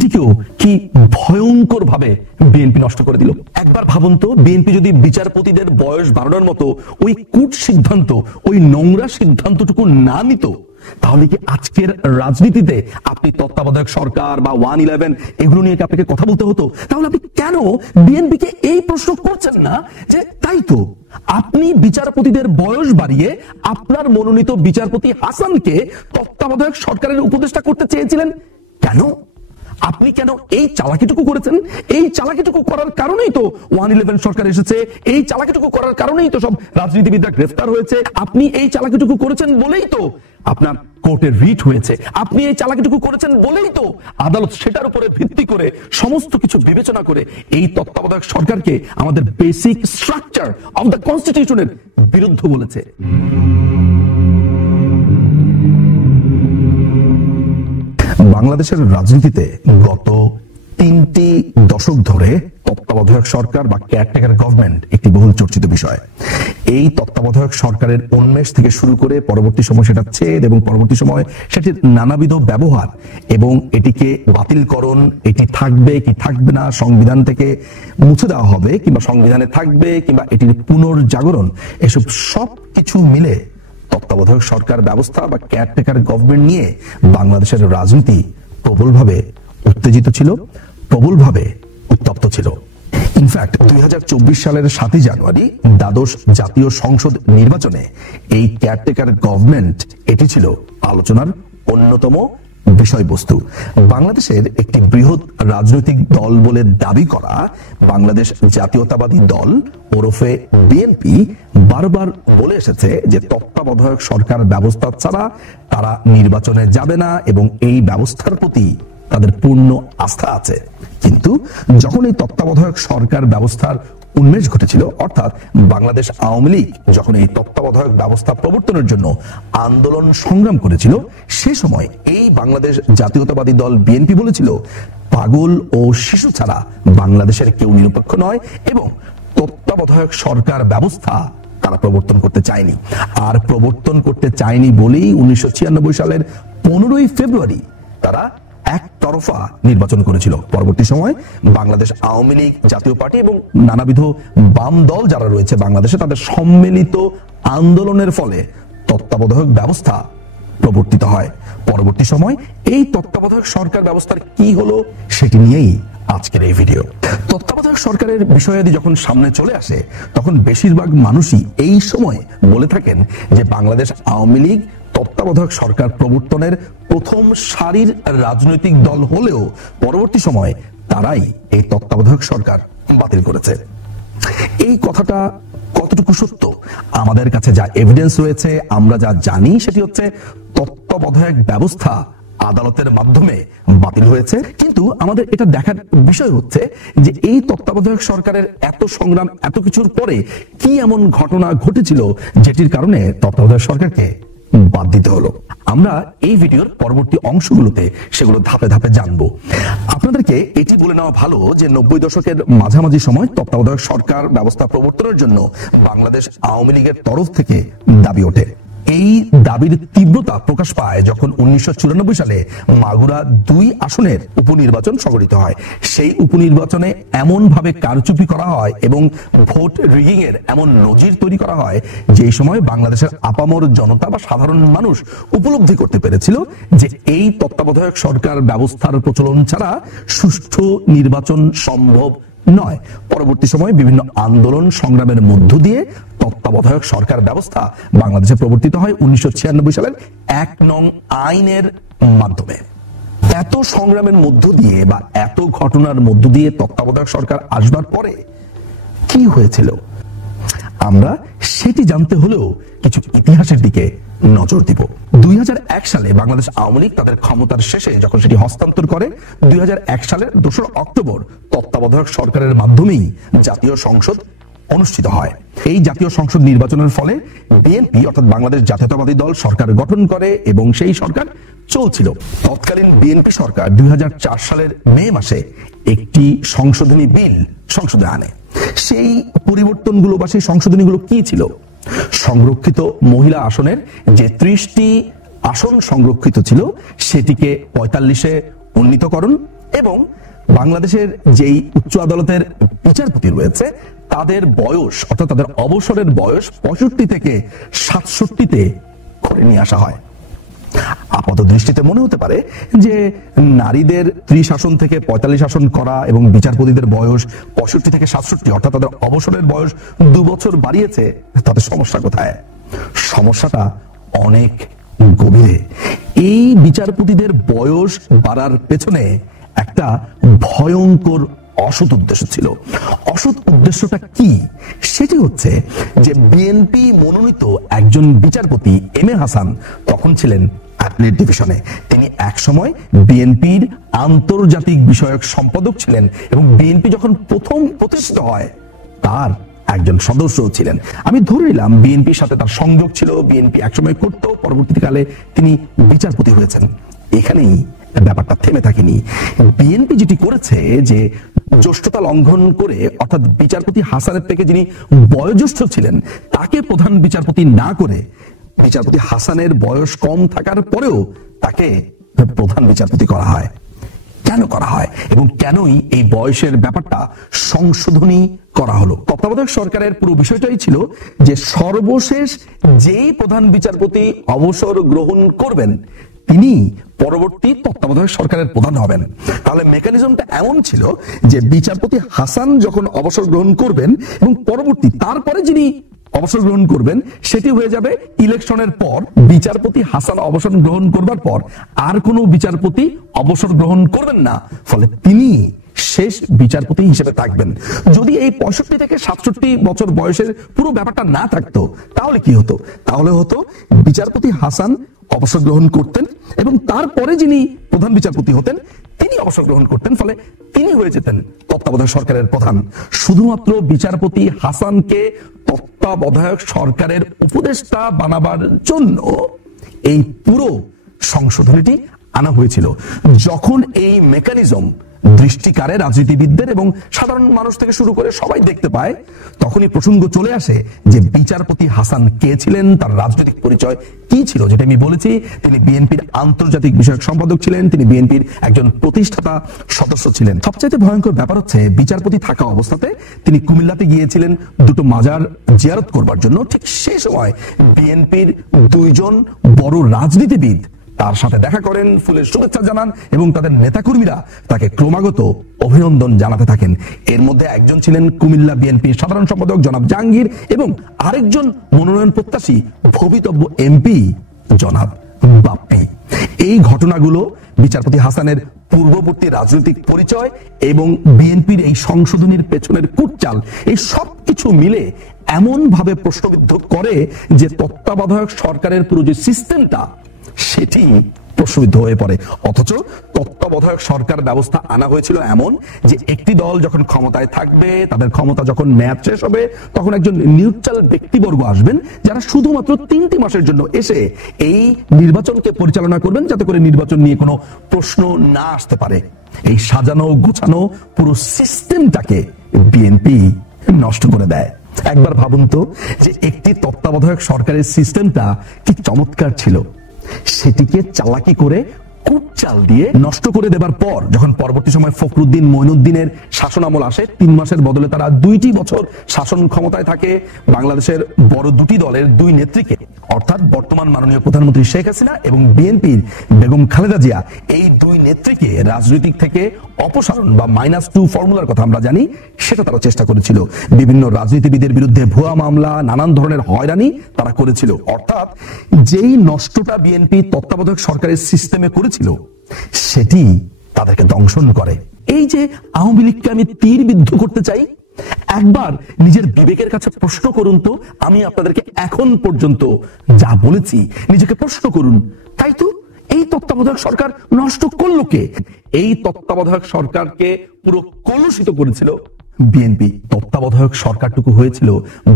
এটিকেও কি ভয়ঙ্কর ভাবে বিএনপি নষ্ট করে দিল। একবার ভাবুন তো, বিএনপি যদি বিচারপতিদের বয়স বাড়ানোর মতো ওই কূট সিদ্ধান্ত, ওই নোংরা সিদ্ধান্তটুকু না নিত, তাহলে কি আজকের রাজনীতিতে আপনি তত্ত্বাবধায়ক সরকার বা 111 এগুলো নিয়ে আপনাকে কথা বলতে হতো? তাহলে আপনি কেন বিএনপিকে এই প্রশ্ন করছেন না যে তাই তো আপনি বিচারপতিদের বয়স বাড়িয়ে আপনার মনোনীত বিচারপতি হাসানকে তত্ত্বাবধায়ক সরকারের উপদেষ্টা করতে চেয়েছিলেন? কেন আপনি কেন এই চালাকিটুকু করেছেন? এই চালাকিটুকু করার কারণেই তো 111 সরকার এসেছে, এই চালাকিটুকু করার কারণেই তো সব রাজনীতিবিদরা গ্রেফতার হয়েছে। আপনি এই চালাকিটুকু করেছেন বলেই তো আপনার কোর্টের রিট হয়েছে, আপনি এই চালাকিটুকু করেছেন বলেই তো আদালত সেটার উপরে ভিত্তি করে সমস্ত কিছু বিবেচনা করে এই তত্ত্বাবধায়ক সরকারকে আমাদের বেসিক স্ট্রাকচার অফ দ্য কনস্টিটিউশনের বিরুদ্ধ বলেছে। বাংলাদেশের রাজনীতিতে গত 3টি দশক ধরে তত্ত্বাবধায়ক সরকার বা কেয়ারটেকার গভর্নমেন্ট একটি বহুল চর্চিত বিষয়। এই তত্ত্বাবধায়ক সরকারের উন্মেষ থেকে শুরু করে পরবর্তী সময় সেটা ছেদ এবং পরবর্তী সময় সেটির নানাবিধ ব্যবহার এবং এটিকে বাতিলকরণ, এটি থাকবে কি থাকবে না, সংবিধান থেকে মুছে দেওয়া হবে কিংবা সংবিধানে থাকবে কিংবা এটির পুনর্জাগরণ, এসব সব কিছু মিলে তত্ত্বাবধায়ক সরকার ব্যবস্থা বা কেয়ারটেকার গভর্নমেন্ট নিয়ে বাংলাদেশের রাজনীতি প্রবলভাবে উত্তেজিত ছিল, প্রবলভাবে উত্তপ্ত ছিল। ইনফ্যাক্ট 2024 সালের 7 জানুয়ারি দ্বাদশ জাতীয় সংসদ নির্বাচনে এই কেয়ারটেকার গভর্নমেন্ট এটি ছিল আলোচনার অন্যতম বিষয়বস্তু। বাংলাদেশের একটি বৃহৎ রাজনৈতিক দল বলে দাবি করা বাংলাদেশ জাতীয়তাবাদী দল ওরফে বিএনপি বারবার বলে এসেছে যে তত্ত্বাবধায়ক সরকার ব্যবস্থা ছাড়া তারা নির্বাচনে যাবে না এবং এই ব্যবস্থার প্রতি তাদের পূর্ণ আস্থা আছে। কিন্তু যখন এই তত্ত্বাবধায়ক সরকার ব্যবস্থার উন্মেষ ঘটেছিল, অর্থাৎ বাংলাদেশ আওয়ামী লীগ যখন এই তত্ত্বাবধায়ক ব্যবস্থা প্রবর্তনের জন্য আন্দোলন সংগ্রাম করেছিল, সে সময় এই বাংলাদেশ জাতীয়তাবাদী দল বিএনপি বলেছিল পাগল ও শিশু ছাড়া বাংলাদেশের কেউ নিরপেক্ষ নয় এবং তত্ত্বাবধায়ক সরকার ব্যবস্থা তারা প্রবর্তন করতে চায়নি। আর প্রবর্তন করতে চায়নি বলেই 1996 সালের 15ই ফেব্রুয়ারি তারা একতরফা নির্বাচন করেছিল। পরবর্তী সময় বাংলাদেশ আওয়ামী লীগ, জাতীয় পার্টি এবং নানাবিধ বাম দল যারা রয়েছে বাংলাদেশে, তাদের সম্মিলিত আন্দোলনের ফলে তত্ত্বাবধায়ক ব্যবস্থা প্রবর্তিত হয়। পরবর্তী সময় এই তত্ত্বাবধায়ক সরকার ব্যবস্থার কি হলো সেটি নিয়েই আজকের এই ভিডিও। তত্ত্বাবধায়ক সরকারের বিষয়াদি যখন সামনে চলে আসে তখন বেশিরভাগ মানুষই এই সময় বলে থাকেন যে বাংলাদেশ আওয়ামী লীগ তত্ত্বাবধায়ক সরকার প্রবর্তনের প্রথম সারির রাজনৈতিক দল হলেও পরবর্তী সময় তারাই এই তত্ত্বাবধায়ক সরকার বাতিল করেছে। এই কথাটা কতটুকু সত্য? আমাদের কাছে যা এভিডেন্স রয়েছে, আমরা যা জানি সেটি হচ্ছে তত্ত্বাবধায়ক ব্যবস্থা আদালতের মাধ্যমে বাতিল হয়েছে। কিন্তু আমাদের এটা দেখার বিষয় হচ্ছে যে এই তত্ত্বাবধায়ক সরকারের এত সংগ্রাম, এত কিছুর পরে কি এমন ঘটনা ঘটেছিল যেটির কারণে তত্ত্বাবধায়ক সরকারকে বাদ দিতে হলো। আমরা এই ভিডিওর পরবর্তী অংশগুলোতে সেগুলো ধাপে ধাপে জানবো। আপনাদেরকে এটি বলে নেওয়া ভালো যে 90 দশকের মাঝামাঝি সময় তত্ত্বাবধায়ক সরকার ব্যবস্থা প্রবর্তনের জন্য বাংলাদেশ আওয়ামী লীগের তরফ থেকে দাবি ওঠে। এই দাবির তীব্রতা প্রকাশ পায় যখন 1994 সালে মাগুরা 2 আসনের উপনির্বাচন সংগঠিত হয়। সেই উপনির্বাচনে এমন ভাবে কারচুপি করা হয় এবং ভোট রিগিং এর এমন নজির তৈরি করা হয় যে সময় বাংলাদেশের আপামর জনতা বা সাধারণ মানুষ উপলব্ধি করতে পেরেছিল যে এই তত্ত্বাবধায়ক সরকার ব্যবস্থার প্রচলন ছাড়া সুষ্ঠু নির্বাচন সম্ভব নয়। পরবর্তী সময়ে বিভিন্ন আন্দোলন সংগ্রামের মধ্য দিয়ে তত্ত্বাবধায়ক সরকার ব্যবস্থা বাংলাদেশে প্রবর্তিত হয় 1996 সালের 1 নং আইনের মাধ্যমে। এত সংগ্রামের মধ্য দিয়ে বা এত ঘটনার মধ্য দিয়ে তত্ত্বাবধায়ক সরকার আসবার পরে কি হয়েছিল আমরা সেটি জানতে হলেও কিছু ইতিহাসের দিকে নজর দিব। 2001 সালে বাংলাদেশ আওয়ামী লীগ তাদের ক্ষমতার শেষে যখন সেটি হস্তান্তর করে, 2001 সালের 2 অক্টোবর তত্ত্বাবধায়ক সরকারের মাধ্যমেই জাতীয় সংসদ অনুষ্ঠিত হয়। এই জাতীয় সংসদ নির্বাচনের ফলে বিএনপি অর্থাৎ বাংলাদেশ জাতীয়তাবাদী দল সরকার গঠন করে এবং সেই সরকার চলছিল। তৎকালীন বিএনপি সরকার 2004 সালের মে মাসে একটি সংশোধনী বিল সংসদে আনে। সেই পরিবর্তনগুলো বা সেই সংশোধনীগুলো কি ছিল? সংরক্ষিত মহিলা আসনের যে 30টি আসন সংরক্ষিত ছিল সেটিকে 45-এ উন্নীতকরণ এবং বাংলাদেশের যেই উচ্চ আদালতের বিচারপতি রয়েছে তাদের বয়স অর্থাৎ তাদের অবসরের বয়স 65 থেকে 67-তে করে নিয়ে আসা হয়। আপাত দৃষ্টিতে মনে হতে পারে যে নারীদের 30 আসন থেকে 45 আসন করা এবং বিচারপতিদের বয়স 65 থেকে 67 অর্থাৎ তাদের অবসরের বয়স 2 বছর বাড়িয়েছে, তাদের সমস্যা কোথায়? সমস্যাটা অনেক গভীরে। এই বিচারপতিদের বয়স বাড়ার পেছনে একটা ভয়ঙ্কর অসৎ উদ্দেশ্য ছিল। অসৎ উদ্দেশ্যটা কি? সেটি হচ্ছে যে বিএনপি মনোনীত একজন বিচারপতি এম এ হাসান তখন ছিলেন অ্যাপিলেট ডিভিশনে। তিনি একসময় বিএনপির আন্তর্জাতিক বিষয়ক সম্পাদক ছিলেন এবং বিএনপি যখন প্রথম প্রতিষ্ঠিত হয় তার একজন সদস্য ছিলেন। আমি ধরে নিলাম বিএনপির সাথে তার সংযোগ ছিল, বিএনপি একসময় করত, পরবর্তীকালে তিনি বিচারপতি হয়েছেন। এখানেই ব্যাপারটা থেমে থাকেনি। বিএনপি যেটি করেছে যে জ্যেষ্ঠতা লঙ্ঘন করে অর্থাৎ বিচারপতি হাসানের থেকে যিনি বয়োজ্যেষ্ঠ ছিলেন তাকে প্রধান বিচারপতি না করে বিচারপতি হাসানের বয়স কম থাকার পরেও তাকে প্রধান বিচারপতি করা হয়। কেন করা হয় এবং কেনই এই বয়সের ব্যাপারটা সংশোধনী করা হলো? তত্ত্বাবধায়ক সরকারের পুরো বিষয়টাই ছিল যে সর্বশেষ যেই প্রধান বিচারপতি অবসর গ্রহণ করবেন তিনি পরবর্তী তত্ত্বাবধায়ক সরকারের প্রধান হবেন। তাহলে মেকানিজমটা এমন ছিল যে বিচারপতি হাসান যখন অবসর গ্রহণ করবেন এবং পরবর্তী তারপরে যিনি অবসর গ্রহণ করবেন সেটি হয়ে যাবে ইলেকশনের পর। বিচারপতি হাসান অবসর গ্রহণ করবার পর আর কোনো বিচারপতি অবসর গ্রহণ করবেন না, ফলে তিনি শেষ বিচারপতি হিসেবে থাকবেন। যদি এই 65 থেকে 67 বছর বয়সের পুরো ব্যাপারটা না থাকতো তাহলে কি হতো? তাহলে হতো বিচারপতি হাসান অবসর গ্রহণ করতেন এবং তারপরে যিনি প্রধান বিচারপতি হতেন তিনি অবসর গ্রহণ করতেন, ফলে তিনি হয়ে যেতেন তত্ত্বাবধায়ক সরকারের প্রধান। শুধুমাত্র বিচারপতি হাসানকে তত্ত্বাবধায়ক সরকারের উপদেষ্টা বানাবার জন্য এই পুরো সংশোধনীটি আনা হয়েছিল। যখন এই মেকানিজম দৃষ্টিকারে রাজনীতিবিদদের এবং সাধারণ মানুষ থেকে শুরু করে সবাই দেখতে পায়, তখনই প্রসঙ্গ চলে আসে যে বিচারপতি হাসান কে ছিলেন, তার রাজনৈতিক পরিচয় কি ছিল। যেটা আমি বলেছি, তিনি বিএনপির আন্তর্জাতিক বিষয়ক সম্পাদক ছিলেন, তিনি বিএনপির একজন প্রতিষ্ঠাতা সদস্য ছিলেন। সবচাইতে ভয়ঙ্কর ব্যাপার হচ্ছে বিচারপতি থাকা অবস্থাতে তিনি কুমিল্লাতে গিয়েছিলেন দুটো মাজার জিয়ারত করবার জন্য। ঠিক সেই সময় বিএনপির 2 জন বড় রাজনীতিবিদ তার সাথে দেখা করেন, ফুলের শুভেচ্ছা জানান এবং তাদের নেতাকর্মীরা তাকে ক্রমাগত অভিনন্দন জানাতে থাকেন। এর মধ্যে একজন ছিলেন কুমিল্লা বিএনপির সাধারণ সম্পাদক জনাব জাহাঙ্গীর এবং আরেকজন মনোনয়ন প্রত্যাশী ভবিতব্য এমপি জনাব বাপ্পি। এই ঘটনাগুলো বিচারপতি হাসানের পূর্ববর্তী রাজনৈতিক পরিচয় এবং বিএনপির এই সংশোধনীর পেছনের কুটচাল, এই সব কিছু মিলে এমন ভাবে প্রশ্নবিদ্ধ করে যে তত্ত্বাবধায়ক সরকারের পুরো যে সিস্টেমটা সেটি প্রশ্নবিদ্ধ হয়ে পড়ে। অথচ তত্ত্বাবধায়ক সরকার ব্যবস্থা আনা হয়েছিল এমন যে একটি দল যখন ক্ষমতায় থাকবে, তাদের ক্ষমতা যখন মেয়াদ শেষ হবে, তখন একজন নিউট্রাল ব্যক্তিবর্গ আসবেন যারা শুধুমাত্র 3টি মাসের জন্য এসে এই নির্বাচনকে পরিচালনা করবেন, যাতে করে নির্বাচন নিয়ে কোনো প্রশ্ন না আসতে পারে। এই সাজানো গোছানো পুরো সিস্টেমটাকে বিএনপি নষ্ট করে দেয়। একবার ভাবুন তো যে একটি তত্ত্বাবধায়ক সরকারের সিস্টেমটা কি চমৎকার ছিল। সেটিকে চালাকি করে কুটচাল দিয়ে নষ্ট করে দেবার পর যখন পরবর্তী সময় ফখরুদ্দিন মঈনুদ্দিনের শাসনামল আসে, 3 মাসের বদলে তারা 2টি বছর শাসন ক্ষমতায় থাকে। বাংলাদেশের বড় 2টি দলের 2 নেত্রীকে অর্থাৎ বর্তমান মাননীয় প্রধানমন্ত্রী শেখ হাসিনা এবং বিএনপির বেগম খালেদা জিয়া, এই 2 নেত্রীকে রাজনৈতিক থেকে অপসারণ বা -2 ফর্মুলার কথা আমরা জানি, সেটা তারা চেষ্টা করেছিল। বিভিন্ন রাজনীতিবিদের বিরুদ্ধে ভুয়া মামলা, নানান ধরনের হয়রানি তারা করেছিল। অর্থাৎ যেই নষ্টটা বিএনপি তত্ত্বাবধায়ক সরকারের সিস্টেমে করেছিল সেটি তাদেরকে দংশন করে। এই যে আওয়ামী লীগকে আমি তীর বিদ্ধ করতে চাই, একবার নিজের বিবেকের কাছে প্রশ্ন করুন তো, আমি আপনাদেরকে এখন পর্যন্ত যা বলেছি নিজেকে প্রশ্ন করুন। তাই তো এই তত্ত্বাবধায়ক সরকার নষ্ট করলো কে? এই তত্ত্বাবধায়ক সরকারকে পুরো কলুষিত করেছিল বিএনপি। তত্ত্বাবধায়ক সরকারটুকু হয়েছিল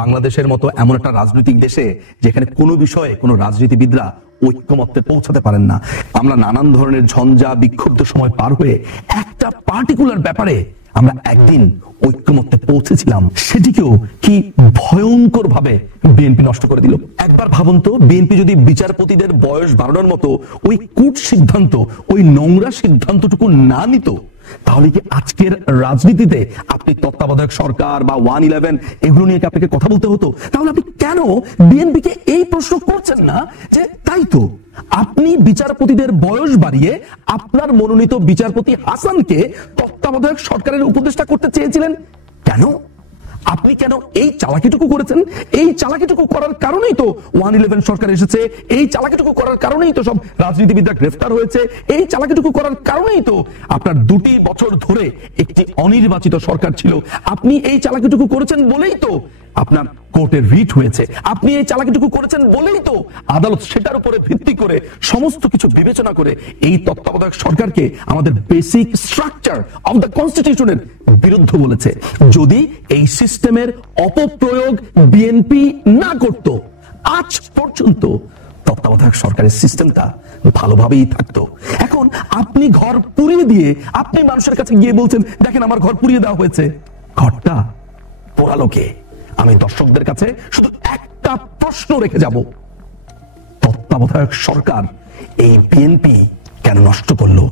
বাংলাদেশের মতো এমন একটা রাজনৈতিক দেশে যেখানে কোনো বিষয়ে কোনো রাজনীতিবিদরা ঐক্যমত্যে পৌঁছাতে পারেন না। আমরা নানান ধরনের ঝঞ্ঝা বিক্ষুব্ধ সময় পার হয়ে একটা পার্টিকুলার ব্যাপারে আমরা একদিন ঐক্যমত্যে পৌঁছেছিলাম, সেটিকেও কি ভয়ঙ্কর ভাবে বিএনপি নষ্ট করে দিল। একবার ভাবুন তো, বিএনপি যদি বিচারপতিদের বয়স বাড়ানোর মতো ওই কূট সিদ্ধান্ত, ওই নোংরা সিদ্ধান্তটুকু না নিত, তাহলে কি আজকের রাজনীতিতে আপনি তত্ত্বাবধায়ক সরকার বা 111 এগুলো নিয়ে কি আপনাকে কথা বলতে হতো? তাহলে আপনি কেন বিএনপিকে এই প্রশ্ন করছেন না যে তাই তো আপনি বিচারপতিদের বয়স বাড়িয়ে আপনার মনোনীত বিচারপতি হাসানকে তত্ত্বাবধায়ক সরকারের উপদেষ্টা করতে চেয়েছিলেন? কেন আপনি কেন এই চালাকিটুকু করেছেন? এই চালাকিটুকু করার কারণেই তো 111 সরকার এসেছে, এই চালাকিটুকু করার কারণেই তো সব রাজনীতিবিদরা গ্রেফতার হয়েছে, এই চালাকিটুকু করার কারণেই তো আপনার 2 বছর ধরে একটি অনির্বাচিত সরকার ছিল। আপনি এই চালাকিটুকু করেছেন বলেই তো আপনার কোর্টের রিট হয়েছে, আপনি এই চালাকিটুকু করেছেন বলেই তো আদালত সেটার উপরে ভিত্তি করে সমস্ত কিছু বিবেচনা করে এই তত্ত্বাবধায়ক সরকারকে আমাদের বেসিক স্ট্রাকচার অফ দ্য কনস্টিটিউশনের বিরুদ্ধ বলেছে। যদি এই সিস্টেমের অপপ্রয়োগ বিএনপি না করত, আজ পর্যন্ত তত্ত্বাবধায়ক সরকারের সিস্টেমটা ভালোভাবেই থাকতো। এখন আপনি ঘর পুড়িয়ে দিয়ে আপনি মানুষের কাছে গিয়ে বলছেন, দেখেন আমার ঘর পুড়িয়ে দেওয়া হয়েছে। ঘরটা পোড়ালো কে? আমি দর্শকদের কাছে শুধু একটা প্রশ্ন রেখে যাব, তত্ত্বাবধায়ক সরকার এই বিএনপি কেন নষ্ট করলো?